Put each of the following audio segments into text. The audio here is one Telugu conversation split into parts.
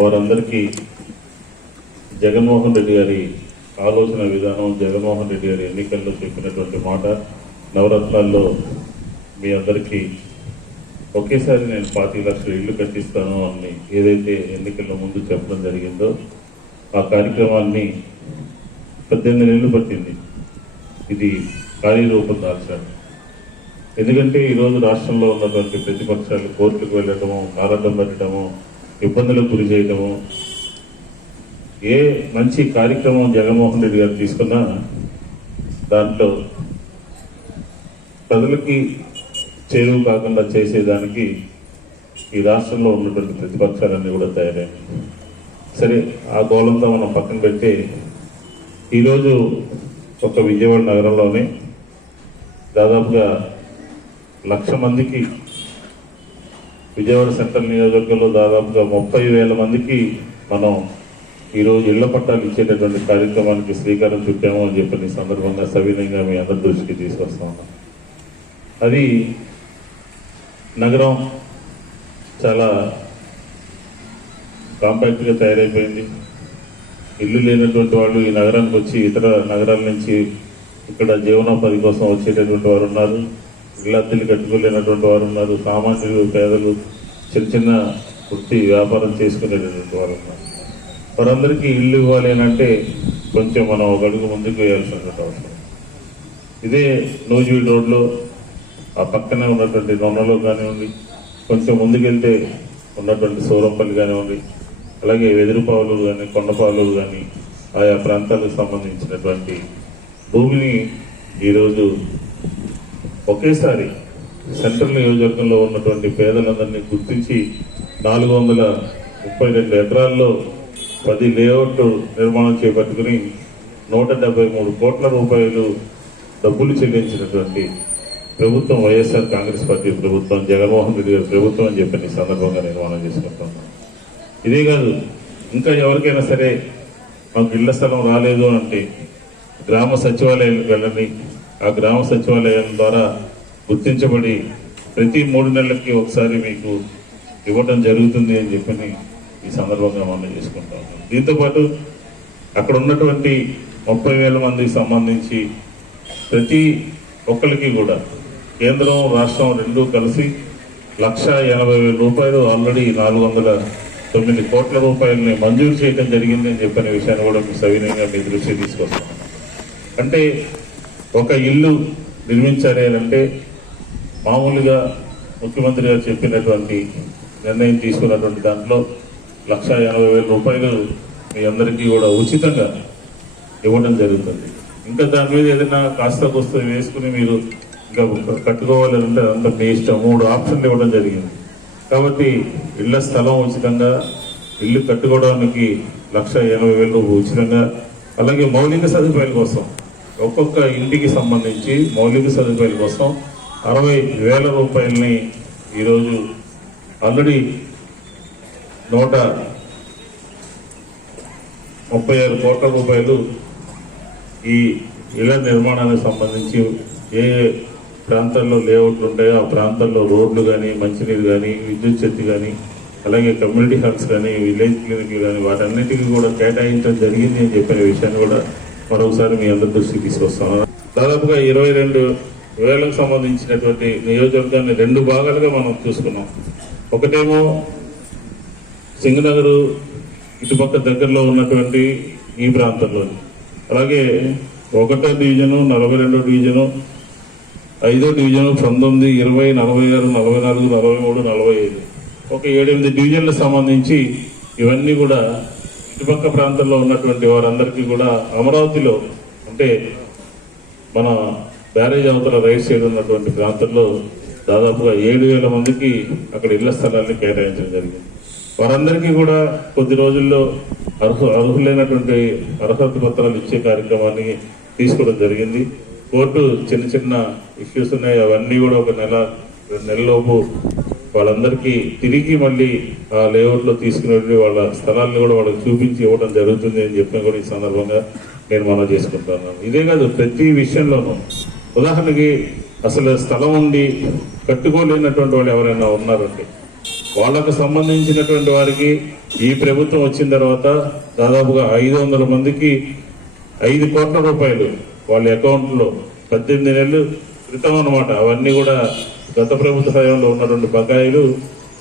వారందరికీ జగన్మోహన్ రెడ్డి గారి ఆలోచన విధానం, జగన్మోహన్ రెడ్డి గారి ఎన్నికల్లో చెప్పినటువంటి మాట, నవరత్నాల్లో మీ అందరికీ ఒకేసారి నేను 25 లక్షల ఇల్లు కట్టిస్తాను అని ఏదైతే ఎన్నికల ముందు చెప్పడం జరిగిందో ఆ కార్యక్రమాన్ని 18 నెలలు పట్టింది ఇది కార్యరూపం దాల్చాడు. ఎందుకంటే ఈరోజు రాష్ట్రంలో ఉన్నటువంటి ప్రతిపక్షాలు కోర్టుకు వెళ్ళటము, కారణం పెట్టడము, ఇబ్బందులకు గురి చేయటము, ఏ మంచి కార్యక్రమం జగన్మోహన్ రెడ్డి గారు తీసుకున్నా దాంట్లో ప్రజలకి చేరువు కాకుండా చేసేదానికి ఈ రాష్ట్రంలో ఉన్నటువంటి ప్రతిపక్షాలన్నీ కూడా తయారైంది. సరే, ఆ గోళంతో మనం పక్కన పెట్టి ఈరోజు ఒక విజయవాడ నగరంలోనే దాదాపుగా 1,00,000 మందికి, విజయవాడ సెంట్రల్ నియోజకవర్గంలో దాదాపుగా 30,000 మందికి మనం ఈరోజు ఇళ్ల పట్టాలు ఇచ్చేటటువంటి కార్యక్రమానికి శ్రీకారం చుట్టాము అని చెప్పి ఈ సందర్భంగా సవినయంగా మీ అందరి దృష్టికి తీసుకొస్తా ఉన్నాం. అది నగరం చాలా కాంపాక్ట్గా తయారైపోయింది. ఇల్లు లేనటువంటి వాళ్ళు ఈ నగరానికి వచ్చి ఇతర నగరాల నుంచి ఇక్కడ జీవనోపాధి కోసం వచ్చేటటువంటి వారు ఉన్నారు, ఇళ్ళ అద్దెలు కట్టుకోలేనటువంటి వారు ఉన్నారు, సామాన్యులు, పేదలు, చిన్న చిన్న వృత్తి వ్యాపారం చేసుకునేటటువంటి వారు ఉన్నారు. వారందరికీ ఇల్లు ఇవ్వాలి అని అంటే కొంచెం మనం ఒక అడుగు ముందుకు వేయాల్సినటువంటి అవసరం. ఇదే నూజివీడు రోడ్లో ఆ పక్కనే ఉన్నటువంటి నొన్నలో కానివ్వండి, కొంచెం ముందుకెళ్తే ఉన్నటువంటి సూరంపల్లి కానివ్వండి, అలాగే వెదురుపావులు కానీ, కొండపావులు కానీ, ఆయా ప్రాంతాలకు సంబంధించినటువంటి భూమిని ఈరోజు ఒకేసారి సెంట్రల్ నియోజకవర్గంలో ఉన్నటువంటి పేదలందరినీ గుర్తించి 432 ఎకరాల్లో 10 లేఅవుట్ నిర్మాణం చేపట్టుకుని 173 కోట్ల రూపాయలు డబ్బులు చెల్లించినటువంటి ప్రభుత్వం వైఎస్ఆర్ కాంగ్రెస్ పార్టీ ప్రభుత్వం, జగన్మోహన్ రెడ్డి గారి ప్రభుత్వం అని చెప్పి ఈ సందర్భంగా నిర్మాణం చేసుకుంటున్నాను. ఇదే కాదు, ఇంకా ఎవరికైనా సరే మాకు ఇళ్ల స్థలం రాలేదు అంటే గ్రామ సచివాలయాలకు వెళ్ళండి. ఆ గ్రామ సచివాలయం ద్వారా గుర్తించబడి ప్రతి 3 నెలలకి ఒకసారి మీకు ఇవ్వడం జరుగుతుంది అని చెప్పని ఈ సందర్భంగా మనం చేసుకుంటాం. దీంతోపాటు అక్కడ ఉన్నటువంటి 30,000 మందికి సంబంధించి ప్రతి ఒక్కరికి కూడా కేంద్రం, రాష్ట్రం రెండూ కలిసి 1,80,000 రూపాయలు ఆల్రెడీ 409 కోట్ల రూపాయలని మంజూరు చేయడం జరిగింది అని చెప్పిన విషయాన్ని కూడా మీ సవినయంగా మీ దృష్టి తీసుకొస్తాం. అంటే ఒక ఇల్లు నిర్మించాలి అంటే మామూలుగా ముఖ్యమంత్రి గారు చెప్పినటువంటి నిర్ణయం తీసుకున్నటువంటి దాంట్లో 1,80,000 రూపాయలు మీ అందరికీ కూడా ఉచితంగా ఇవ్వడం జరుగుతుంది. ఇంకా దాని మీద ఏదైనా కాస్త కోస్త వేసుకుని మీరు ఇంకా కట్టుకోవాలంటే అంత మీ ఇష్టం. 3 ఆప్షన్లు ఇవ్వడం జరిగింది. కాబట్టి ఇళ్ల స్థలం ఉచితంగా, ఇల్లు కట్టుకోవడానికి 1,80,000 ఉచితంగా, అలాగే మౌలిక సదుపాయాల కోసం ఒక్కొక్క ఇంటికి సంబంధించి మౌలిక సదుపాయాల కోసం 60,000 రూపాయలని ఈరోజు ఆల్రెడీ 136 కోట్ల రూపాయలు ఈ ఇళ్ల నిర్మాణానికి సంబంధించి ఏ ప్రాంతాల్లో లేఅవుట్లు ఉంటాయో ఆ ప్రాంతాల్లో రోడ్లు కానీ, మంచినీరు కానీ, విద్యుత్ శక్తి కానీ, అలాగే కమ్యూనిటీ హాల్స్ కానీ, విలేజ్ క్లినిక్లు కానీ వాటన్నిటికీ కూడా కేటాయించడం జరిగింది అని చెప్పిన విషయాన్ని కూడా మరొకసారి మీ అందరి దృష్టికి తీసుకొస్తాను. దాదాపుగా 22,000కు సంబంధించినటువంటి నియోజకవర్గాన్ని 2 భాగాలుగా మనం చూసుకున్నాం. ఒకటేమో సింగనగర్ ఇటుపక్క దగ్గరలో ఉన్నటువంటి ఈ ప్రాంతంలోని, అలాగే 1వ డివిజను, 42వ డివిజను, 5వ డివిజను, 19, 20, 46, 44, 43, 45 ఒక 7-8 డివిజన్లకు సంబంధించి ఇవన్నీ కూడా ఇటుపక్క ప్రాంతంలో ఉన్నటువంటి వారందరికీ కూడా అమరావతిలో అంటే మన బ్యారేజ్ అవతల రైట్ సైడ్ ఉన్నటువంటి ప్రాంతంలో దాదాపుగా 7,000 మందికి అక్కడ ఇళ్ల స్థలాన్ని కేటాయించడం జరిగింది. వారందరికీ కూడా కొద్ది రోజుల్లో అర్హులైనటువంటి అర్హత పత్రాలు ఇచ్చే కార్యక్రమాన్ని తీసుకోవడం జరిగింది. కోర్టు చిన్న చిన్న ఇష్యూస్ ఉన్నాయి, అవన్నీ కూడా ఒక 1-2 నెలలోపు వాళ్ళందరికీ తిరిగి మళ్ళీ ఆ లేఅవుట్లో తీసుకునే వాళ్ళ స్థలాన్ని కూడా వాళ్ళకి చూపించి ఇవ్వడం జరుగుతుంది అని చెప్పిన కూడా ఈ సందర్భంగా నేను మనం చేసుకుంటున్నాను. ఇదే కాదు, ప్రతి విషయంలోనూ ఉదాహరణకి అసలు స్థలం ఉండి కట్టుకోలేనటువంటి వాళ్ళు ఎవరైనా ఉన్నారంటే వాళ్ళకు సంబంధించినటువంటి వారికి ఈ ప్రభుత్వం వచ్చిన తర్వాత దాదాపుగా 500 మందికి 5 కోట్ల రూపాయలు వాళ్ళ అకౌంట్లో 18 నెలలు క్రితం అన్నమాట. అవన్నీ కూడా గత ప్రభుత్వ హయాంలో ఉన్నటువంటి బకాయిలు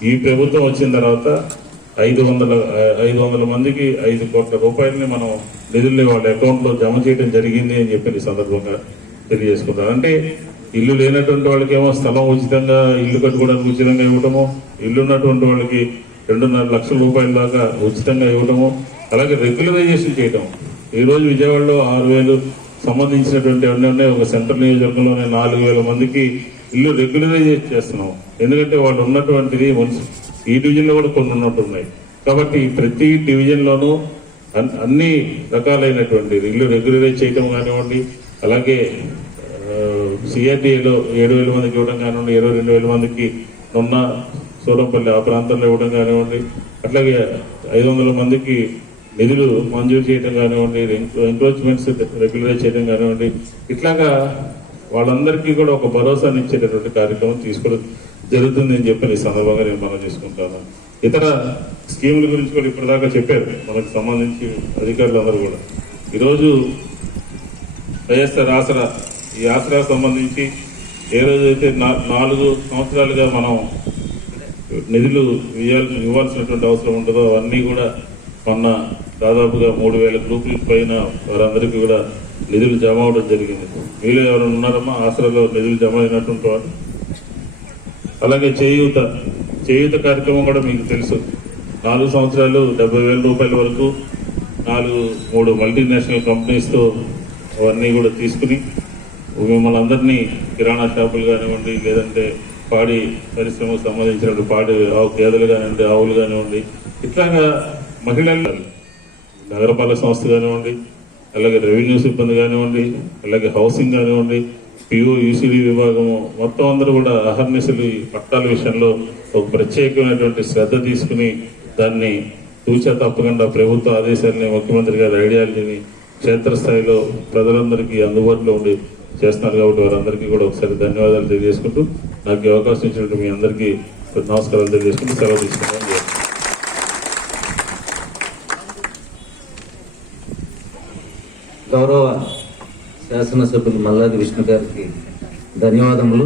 ఈ ప్రభుత్వం వచ్చిన తర్వాత 500 మందికి 5 కోట్ల రూపాయలని మనం నిధుల్ని వాళ్ళ అకౌంట్లో జమ చేయడం జరిగింది అని చెప్పి ఈ సందర్భంగా తెలియజేసుకుంటారు. అంటే ఇల్లు లేనటువంటి వాళ్ళకేమో స్థలం ఉచితంగా, ఇల్లు కట్టుకోవడానికి ఉచితంగా ఇవ్వటము, ఇల్లు ఉన్నటువంటి వాళ్ళకి 2.5 లక్షల రూపాయల దాకా ఉచితంగా ఇవ్వటము, అలాగే రెగ్యులరైజేషన్ చేయటం. ఈరోజు విజయవాడలో 6,000 సంబంధించినటువంటి అన్నీ ఉన్నాయి. ఒక సెంట్రల్ నియోజకవర్గంలోనే 4,000 మందికి ఇల్లు రెగ్యులరైజ్ చేస్తున్నాం. ఎందుకంటే వాళ్ళు ఉన్నటువంటిది ఈ డివిజన్లో కూడా కొన్ని ఉన్నట్టున్నాయి. కాబట్టి ప్రతి డివిజన్లోనూ అన్ని రకాలైనటువంటి ఇల్లు రెగ్యులరైజ్ చేయటం కానివ్వండి, అలాగే సిఆర్టీఏలో 7,000 మందికి ఇవ్వడం కానివ్వండి, 22,000 మందికి ఉన్న సూరంపల్లి ఆ ప్రాంతంలో ఇవ్వడం కానివ్వండి, అట్లాగే 500 మందికి నిధులు మంజూరు చేయడం కానివ్వండి, ఎంక్రోచ్మెంట్స్ రెగ్యులరైజ్ చేయడం కానివ్వండి, ఇట్లాగా వాళ్ళందరికీ కూడా ఒక భరోసాని ఇచ్చేటటువంటి కార్యక్రమం తీసుకోవడం జరుగుతుంది అని చెప్పి ఈ సందర్భంగా నేను మనం చేసుకుంటాను. ఇతర స్కీముల గురించి కూడా ఇప్పటిదాకా చెప్పారు మనకు సంబంధించి అధికారులందరూ కూడా. ఈరోజు వైఎస్ఆర్ ఆసరా, ఈ ఆసరా సంబంధించి ఏ రోజైతే 4 సంవత్సరాలుగా మనం నిధులు ఇవ్వాల్సినటువంటి అవసరం ఉంటుందో అవన్నీ కూడా మొన్న దాదాపుగా 3,000 గ్రూపుల పైన వారందరికీ కూడా నిధులు జమ అవడం జరిగింది. వీళ్ళు ఎవరైనా ఉన్నారమ్మా ఆసరాలో నిధులు జమ అయినటువంటి వారు? అలాగే చేయూత కార్యక్రమం కూడా మీకు తెలుసు. 4 సంవత్సరాలు 70,000 రూపాయల వరకు 3 మల్టీనేషనల్ కంపెనీస్తో అవన్నీ కూడా తీసుకుని మిమ్మల్ని అందరినీ కిరాణా షాపులు కానివ్వండి, లేదంటే పాడి పరిశ్రమకు సంబంధించిన పాడి గేదెలు కానివ్వండి, ఆవులు కానివ్వండి, ఇట్లాగా మహిళలు, నగరపాలక సంస్థ కానివ్వండి, అలాగే రెవెన్యూ సిబ్బంది కానివ్వండి, అలాగే హౌసింగ్ కానివ్వండి, పిఓ యూసీడీ విభాగము మొత్తం అందరూ కూడా అహర్నిశలు ఈ పట్టాల విషయంలో ఒక ప్రత్యేకమైనటువంటి శ్రద్ధ తీసుకుని దాన్ని తూచా తప్పకుండా ప్రభుత్వ ఆదేశాలని, ముఖ్యమంత్రి గారి ఐడియాలజీని క్షేత్రస్థాయిలో ప్రజలందరికీ అందుబాటులో ఉండి చేస్తున్నారు. కాబట్టి వారందరికీ కూడా ఒకసారి ధన్యవాదాలు తెలియజేసుకుంటూ నాకు ఈ అవకాశం ఇచ్చినట్టు మీ అందరికీ నమస్కారాలు తెలియజేసుకుంటూ సెలవు తీసుకుంటాను. గౌరవ శాసనసభ్యులు మల్లాది విష్ణు గారికి ధన్యవాదములు.